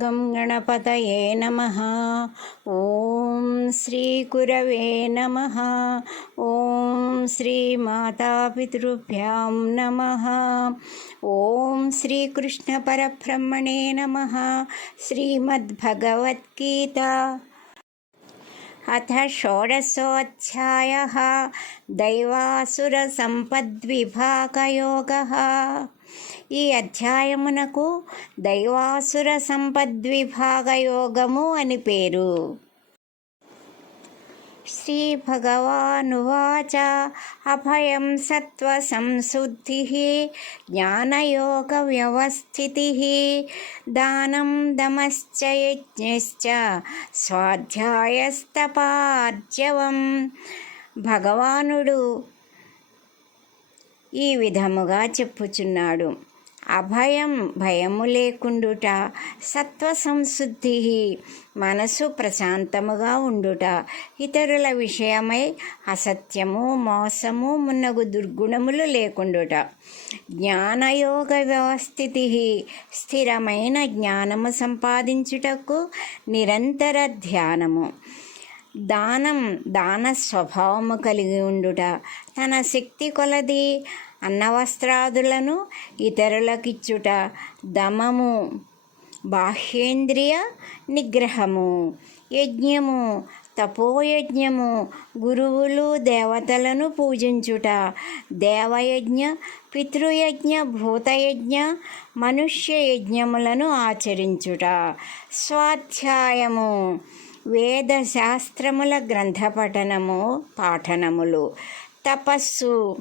గం గణపతయే నమ ఓం శ్రీ కురవే నమ ఓం శ్రీ మాతాపితృభ్యాం నమ ఓం శ్రీకృష్ణ పరబ్రహ్మణే నమ శ్రీమద్భగవద్గీత అథ షోడశోధ్యాయ దైవాసురసంపద్విభాగయోగ ఈ అధ్యాయమునకు దైవాసుర సంపద్విభాగయోగము అని పేరు. శ్రీభగవానువాచ అభయం సత్వసంశుద్ధి జ్ఞానయోగ వ్యవస్థితి దానం దమశ్చ యజ్ఞశ్చ స్వాధ్యాయస్తపార్జవం భగవానుడు ఈ విధముగా చెప్పుచున్నాడు. అభయం భయము లేకుండుట సత్వ సంశుద్ధి మనసు ప్రశాంతముగా ఉండుట. ఇతరుల విషయమై అసత్యము మోసము మున్నగు దుర్గుణములు లేకుండుట. జ్ఞానయోగ వ్యవస్థితి స్థిరమైన జ్ఞానము సంపాదించుటకు నిరంతర ధ్యానము. దానం దాన స్వభావము కలిగి ఉండుట. తన శక్తి కొలది అన్నవస్త్రాదులను ఇతరులకిచ్చుట. దమము బాహ్యేంద్రియ నిగ్రహము యజ్ఞము తపోయజ్ఞము గురువులు దేవతలను పూజించుట. దేవయజ్ఞ పితృయజ్ఞ భూతయజ్ఞ మనుష్య యజ్ఞములను ఆచరించుట. స్వాధ్యాయము వేద శాస్త్రముల గ్రంథ పఠనము పాఠనములు. తపస్సు.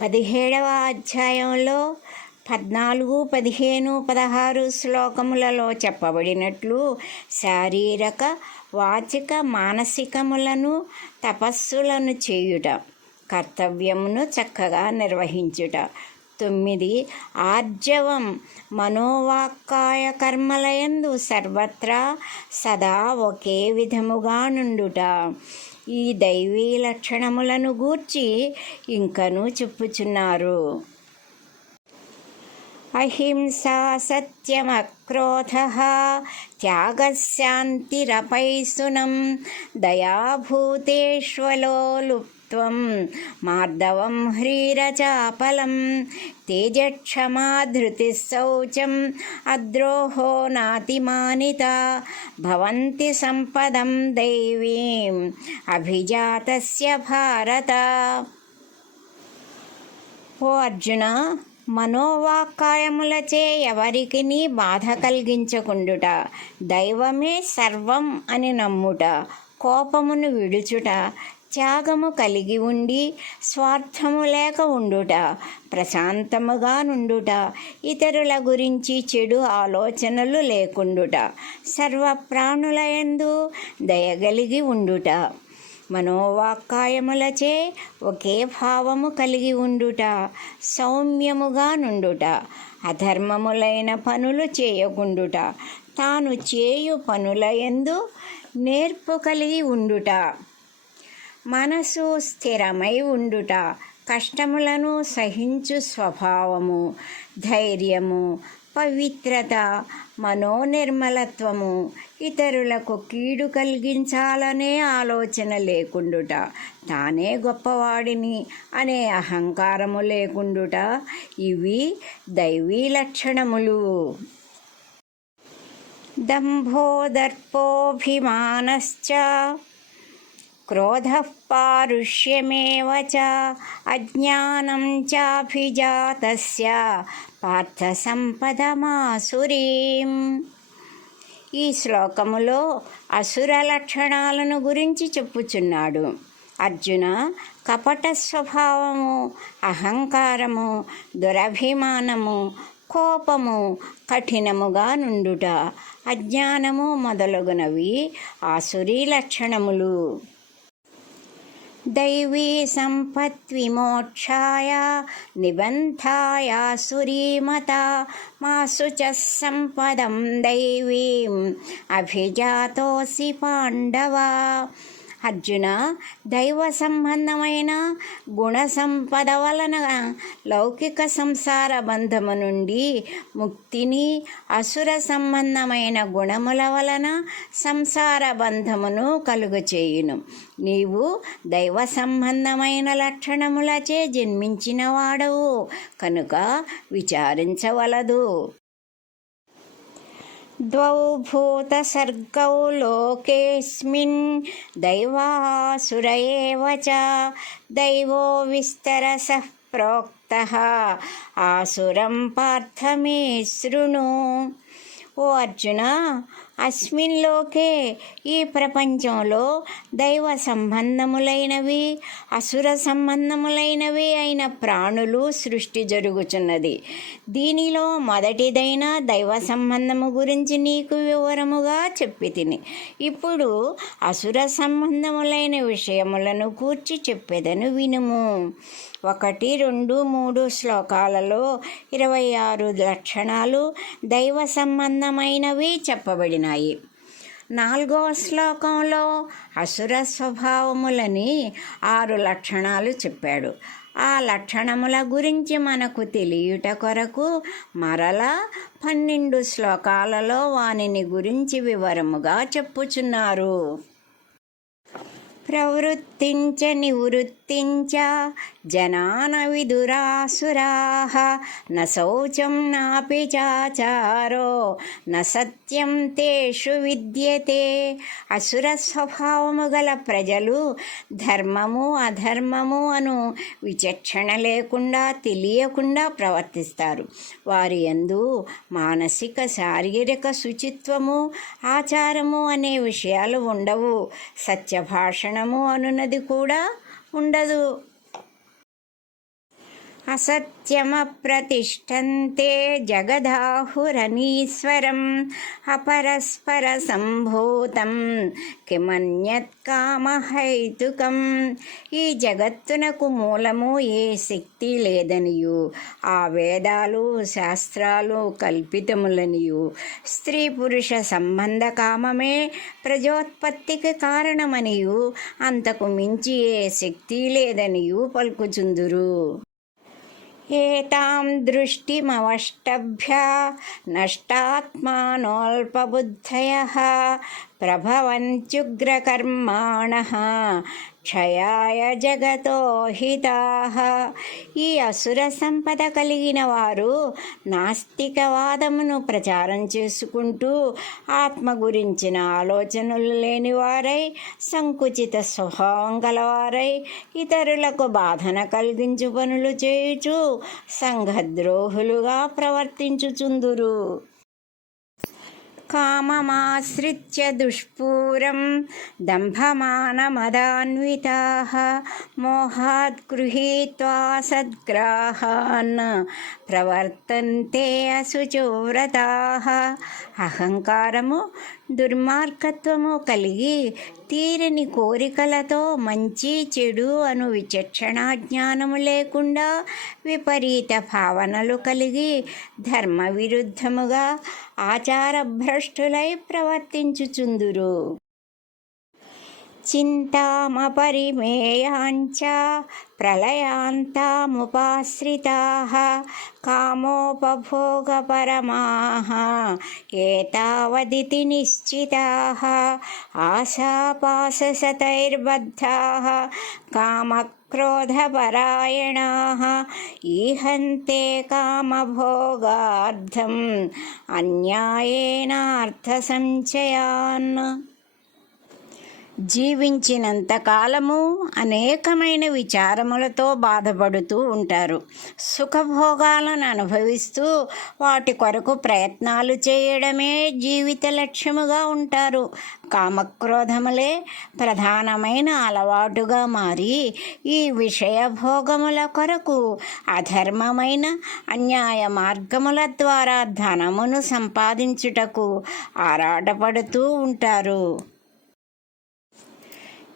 పదిహేడవ అధ్యాయంలో పద్నాలుగు పదిహేను పదహారు శ్లోకములలో చెప్పబడినట్లు శారీరక వాచిక మానసికములను తపస్సులను చేయుట కర్తవ్యమును చక్కగా నిర్వహించుట తొమ్మిది. ఆర్జవం మనోవాక్కాయ కర్మలయందు సర్వత్రా సదా ఒకే విధముగా నుండుట. ఈ దైవీ లక్షణములను గూర్చి ఇంకను చెప్పుచున్నారు. అహింసా సత్యమక్రోధ త్యాగశాంతిరపైసునం దయాభూతేష్వలోలుప్త్వం మార్దవం హ్రీరచాపలం తేజక్షమాధృతి శౌచం అద్రోహో నాతిమానిత భవంతి సంపదం దైవీం అభిజాతస్య భారత ఓ అర్జున మనోవాక్కాయములచే ఎవరికి బాధ కలిగించకుండుట దైవమే సర్వం అని నమ్ముట కోపమును విడుచుట త్యాగము కలిగి ఉండి స్వార్థము లేక ఉండుట ప్రశాంతముగా నుండుట ఇతరుల గురించి చెడు ఆలోచనలు లేకుండుట సర్వ ప్రాణులయందు దయగలిగి ఉండుట. మనోవాక్కాయములచే ఒకే భావము కలిగి ఉండుట సౌమ్యముగా నుండుట అధర్మములైన పనులు చేయకుండుట తాను చేయు పనులయందు నేర్పు కలిగి ఉండుట. మనసు స్థిరమై ఉండుట కష్టములను సహించు స్వభావము ధైర్యము పవిత్రత మనోనిర్మలత్వము ఇతరులకు కీడు కలిగించాలనే ఆలోచన లేకుండుట తానే గొప్పవాడిని అనే అహంకారము లేకుండుట ఇవి దైవీ లక్షణములు. దంభోదర్పోభిమానశ్చ క్రోధ పారుష్యమేవ చ అజ్ఞానం చాభిజాతస్య పార్థసంపదమాసురీం. ఈ శ్లోకములో అసుర లక్షణాలను గురించి చెప్పుచున్నాడు. అర్జున కపట స్వభావము అహంకారము దురభిమానము కోపము కఠినముగా నుండుట అజ్ఞానము మొదలగునవి ఆసురీ లక్షణములు. दैवी सम्पद्विमोक्षाय निबन्धायासुरीमता मासु च सम्पदं दैवीम् अभिजातोऽसि पाण्डव అర్జున దైవ సంబంధమైన గుణ సంపద వలన లౌకిక సంసార బంధము నుండి ముక్తిని అసుర సంబంధమైన గుణముల వలన సంసార బంధమును కలుగచేయును. నీవు దైవ సంబంధమైన లక్షణములచే జన్మించిన వాడవు కనుక విచారించవలదు. द्वौ भूतसर्गौ लोकेऽस्मिन् दैवासुर एव च दैवो विस्तरसः प्रोक्तः। आसुरं पार्थमे शृणु। ओ अर्जुन అస్మిన్ లోకే ఈ ప్రపంచంలో దైవ సంబంధములైనవి అసుర సంబంధములైనవి అయిన ప్రాణులు సృష్టి జరుగుచున్నది. దీనిలో మొదటిదైన దైవ సంబంధము గురించి నీకు వివరముగా చెప్పి తిని. ఇప్పుడు అసుర సంబంధములైన విషయములను కూర్చి చెప్పేదను వినుము. ఒకటి రెండు మూడు శ్లోకాలలో ఇరవై ఆరు లక్షణాలు దైవ సంబంధమైనవి చెప్పబడినాయి. నాలుగవ శ్లోకంలో అసుర స్వభావములని ఆరు లక్షణాలు చెప్పాడు. ఆ లక్షణముల గురించి మనకు తెలియుట కొరకు మరలా పన్నెండు శ్లోకాలలో వానిని గురించి వివరముగా చెప్పుచున్నారు. ప్రవృత్తించ నివృత్తించ. జనాన విదురాసురాహ. న శౌచం నాపి చాచారో. న సత్యం తేషు విద్యతే. అసుర స్వభావము గల ప్రజలు ధర్మము అధర్మము అను విచక్షణ లేకుండా తెలియకుండా ప్రవర్తిస్తారు. వారి యందు మానసిక శారీరక శుచిత్వము ఆచారము అనే విషయాలు ఉండవు. సత్యభాషణము అనున్నది కూడా ఉండదు. అసత్యమప్రతిష్టంతే జగదాహురనీశ్వరం అపరస్పర సంభూతం కిమన్యత్ కామహైతుకం ఈ జగత్తునకు మూలము ఏ శక్తి లేదనియు ఆ వేదాలు శాస్త్రాలు కల్పితములనియు. స్త్రీ పురుష సంబంధ కామమే ప్రజోత్పత్తికి కారణమనియు అంతకు మించి ఏ శక్తి లేదనియు పలుకుచుందురు. एतां दृष्टिमवष्टभ्य नष्टात्मानोऽल्पबुद्धयः प्रभवन्त्युग्रकर्माणः క్షయాయ జగతో ఈ అసుర సంపద కలిగిన వారు నాస్తికవాదమును ప్రచారం చేసుకుంటూ ఆత్మ గురించిన ఆలోచనలు లేనివారై సంకుచిత స్వభావం గలవారై ఇతరులకు బాధన కలిగించు పనులు చేయుచు సంఘద్రోహులుగా ప్రవర్తించుచుందురు. కామమాశ్రిత్య దుష్పూరం దంభమానమదాన్వితాः మోహాత్ గృహీత్వా సద్గ్రాహాన్ ప్రవర్తంతే అశుచోవ్రతాः అహంకారము దుర్మార్గత్వము కలిగి తీరని కోరికలతో మంచి చెడు అను విచక్షణా జ్ఞానము లేకుండా విపరీత భావనలు కలిగి ధర్మ విరుద్ధముగా ఆచారభ్రష్టులై ప్రవర్తించుచుందురు. చింతామపరిమేయాంచ ప్రళయాంతాముపాశ్రితాः కామోపభోగపరమాः ఏతావదితి నిశ్చితాः ఆశాపాశశతైర్బద్ధాः కామక్రోధపరాయణాः ఈహంతే కామభోగార్థం అన్యాయేనార్థసంచయాన్ జీవించినంత కాలము అనేకమైన విచారములతో బాధపడుతూ ఉంటారు. సుఖభోగాలను అనుభవిస్తూ వాటి కొరకు ప్రయత్నాలు చేయడమే జీవిత లక్ష్యముగా ఉంటారు. కామక్రోధములే ప్రధానమైన అలవాటుగా మారి ఈ విషయ భోగముల కొరకు అధర్మమైన అన్యాయ మార్గముల ద్వారా ధనమును సంపాదించుటకు ఆరాటపడుతూ ఉంటారు.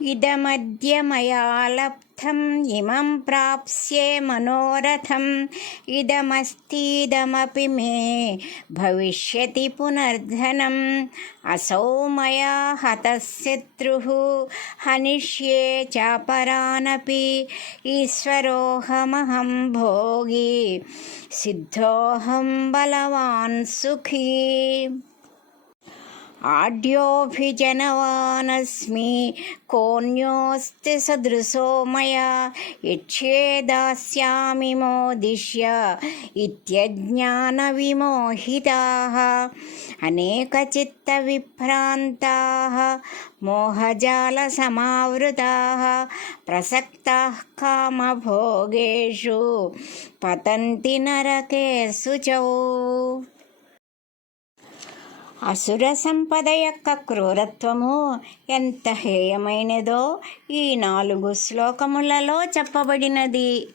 ఇదమద్య మయా లబ్ధం ఇమం ప్రాప్స్యే మనోరథం ఇదమస్తిదమపి మే భవిష్యతి పునర్ధనం అసౌ మయా హతశత్రుః హనిష్యే చాపరానపి ఈశ్వరోహమహం భోగి సిద్ధోహం బలవాన్ సుఖీ आढ्योऽभिजनवानस्मि कोऽन्योऽस्ति सदृशो मया यक्ष्ये दास्यामि मोदिष्य इत्यज्ञानविमोहिताः अनेकचित्तविभ्रान्ताः मोहजालसमावृताः प्रसक्ताः कामभोगेषु पतन्ति नरकेषु च అసుర సంపద యొక్క క్రూరత్వము ఎంత హేయమైనదో ఈ నాలుగు శ్లోకములలో చెప్పబడినది.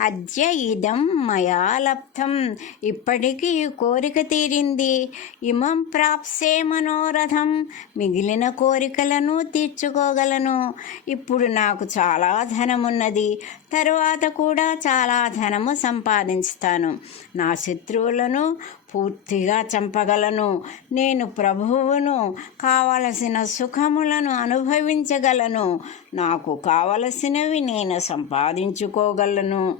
అద్య ఇదం మయా లబ్ధం ఇప్పటికీ ఈ కోరిక తీరింది. ఇమం ప్రాప్సే మనోరథం. మిగిలిన కోరికలను తీర్చుకోగలను. ఇప్పుడు నాకు చాలా ధనమున్నది. తరువాత కూడా చాలా ధనము సంపాదించుతాను. నా శత్రువులను పూర్తిగా చంపగలను. నేను ప్రభువును కావలసిన సుఖములను అనుభవించగలను. నాకు కావలసినవి నేను సంపాదించుకోగలను.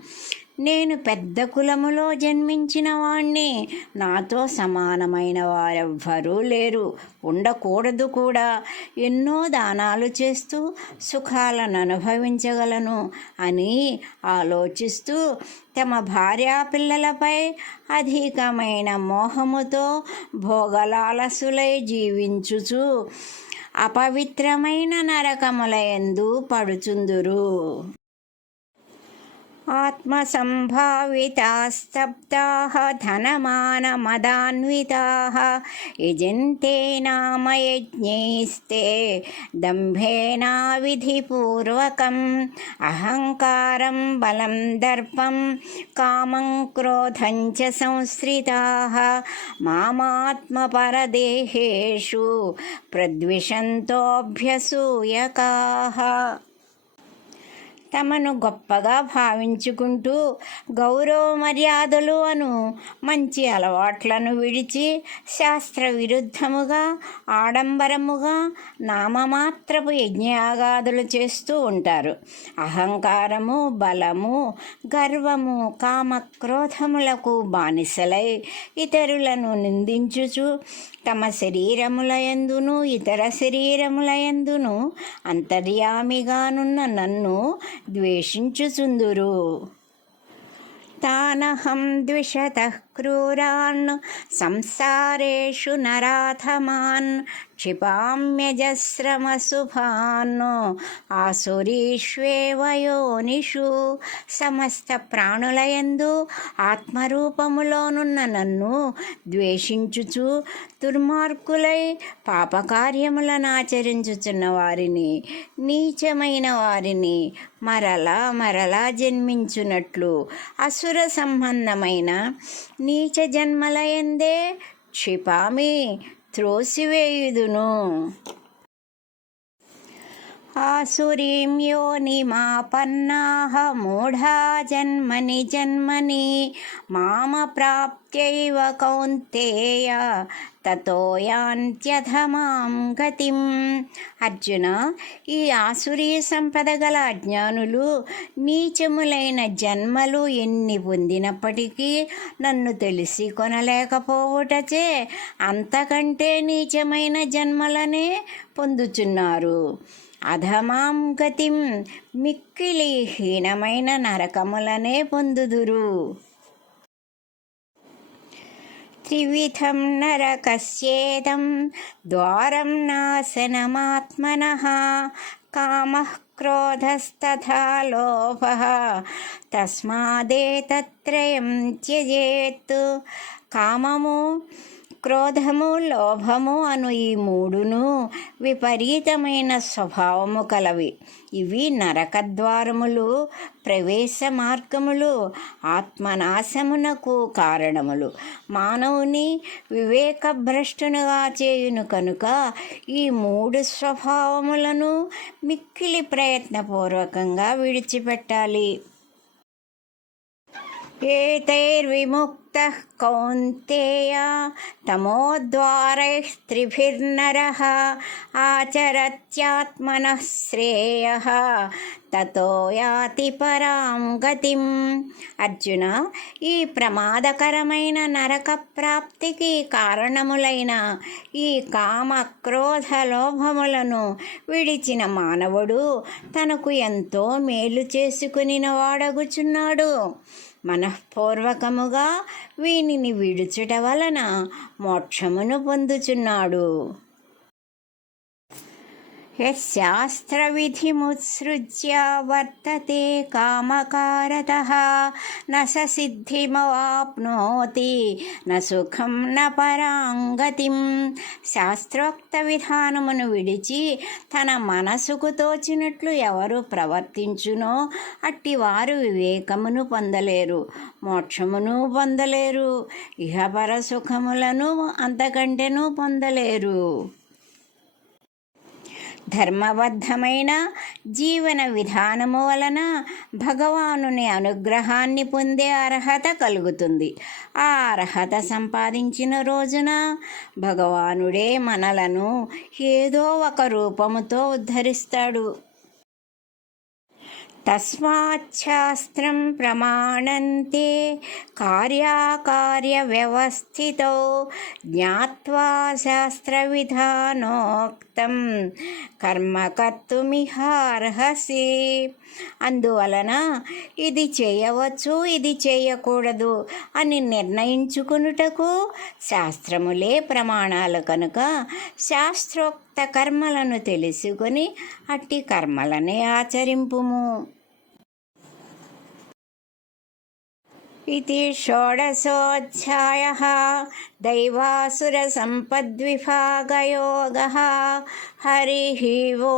నేను పెద్ద కులములో జన్మించిన వాణ్ణి. నాతో సమానమైన వారెవ్వరూ లేరు. ఉండకూడదు కూడా. ఎన్నో దానాలు చేస్తూ సుఖాలను అనుభవించగలను అని ఆలోచిస్తూ తమ భార్యా పిల్లలపై అధికమైన మోహముతో భోగలాలసులై జీవించుచు అపవిత్రమైన నరకములయందు పడుచుందురు. आत्मसम्भावितास्तब्धाः धनमानमदान्विताः यजन्ते नाम यज्ञैस्ते दम्भेनाविधिपूर्वकम् अहङ्कारं बलं दर्पं कामं क्रोधं च संश्रिताः मामात्मपरदेहेषु प्रद्विषन्तोऽभ्यसूयकाः తమను గొప్పగా భావించుకుంటూ గౌరవ మర్యాదలు అను మంచి అలవాట్లను విడిచి శాస్త్ర విరుద్ధముగా ఆడంబరముగా నామమాత్రపు యజ్ఞయాగాదులు చేస్తూ ఉంటారు. అహంకారము బలము గర్వము కామక్రోధములకు బానిసలై ఇతరులను నిందించుచు తమ శరీరములయందును ఇతర శరీరములయందును అంతర్యామిగానున్న నన్ను ద్వేషించుచుందురు తానహం ద్విషతః క్రూరాన్ సంసారేషు నరాధమాన్ క్షిపామ్యజస్రమశుభాన్ ఆసురీష్వేవయోనిషు సమస్త ప్రాణులయందు ఆత్మరూపములోనున్న నన్ను ద్వేషించుచు దుర్మార్గులై పాపకార్యములను ఆచరించుచున్న వారిని నీచమైన వారిని మరలా మరలా జన్మించునట్లు అసుర సంబంధమైన నీచ జన్మలయందే క్షిపామి త్రోసివేయుదును. ఆసురీం పన్నాహ మూఢా జన్మని జన్మని మామ ప్రాప్త్యైవ కౌంతేయ తతోయాంత్యధమాం గతిం. అర్జున ఈ ఆసురీ సంపద గల అజ్ఞానులు నీచములైన జన్మలు ఎన్ని పొందినప్పటికీ నన్ను తెలిసి కొనలేకపోవుటచే అంతకంటే నీచమైన జన్మలనే పొందుచున్నారు. అధమాం గతిం మిక్కిలి హీనమైన నరకములనే పొందుదురు. త్రివిధం నరకస్యేదం ద్వారం నాశనమాత్మనః కామః క్రోధస్తథా లోభः తస్మాదేతత్రయం త్యజేత్ కామము క్రోధము లోభము అను ఈ మూడును విపరీతమైన స్వభావము కలవి. ఇవి నరకద్వారములు ప్రవేశ మార్గములు ఆత్మనాశమునకు కారణములు. మానవుని వివేకభ్రష్టునుగా చేయును కనుక ఈ మూడు స్వభావములను మిక్కిలి ప్రయత్నపూర్వకంగా విడిచిపెట్టాలి. एतैर्विमुक्तः कौन्तेय तमोद्वारैस्त्रिभिर्नरः आचरत्यात्मनः श्रेयः తతో యాతి పరాం గతిం అర్జున ఈ ప్రమాదకరమైన నరక ప్రాప్తికి కారణములైన ఈ కామ క్రోధ లోభములను విడిచిన మానవుడు తనకు ఎంతో మేలు చేసుకుని వాడగుచున్నాడు మనఃపూర్వకముగా వీనిని విడుచుట వలన మోక్షమును పొందుచున్నాడు. यशास्त्रविधिमुत्सृज्य वर्तते कामकारतः न स सिद्धिमवाप्नोति न సుఖం న పరాంగతిం శాస్త్రోక్త విధానమును విడిచి తన మనసుకు తోచినట్లు ఎవరు ప్రవర్తించునో అట్టి వారు వివేకమును పొందలేరు మోక్షమును పొందలేరు ఇహపర సుఖములను అంతకంటేనూ పొందలేరు ధర్మబద్ధమైన జీవన విధానము వలన భగవానుని అనుగ్రహాన్ని పొందే అర్హత కలుగుతుంది. ఆ అర్హత సంపాదించిన రోజున భగవానుడే మనలను ఏదో ఒక రూపముతో ఉద్ధరిస్తాడు. తస్మాచ్ఛాస్త్రం ప్రమాణంతే కార్యాకార్యవ్యవస్థితో జ్ఞాత్వా శాస్త్రవిధానోక్తం. కర్మకర్తుమిహార్హసి. అందువలన ఇది చేయవచ్చు ఇది చేయకూడదు అని నిర్ణయించుకునుటకు శాస్త్రములే ప్రమాణాలు కనుక శాస్త్రోక్త కర్మలను తెలుసుకొని అట్టి కర్మలనే ఆచరింపుము. इति षोडशोऽध्यायः दैवासुरसम्पद्विभागयोगः हरिः ओ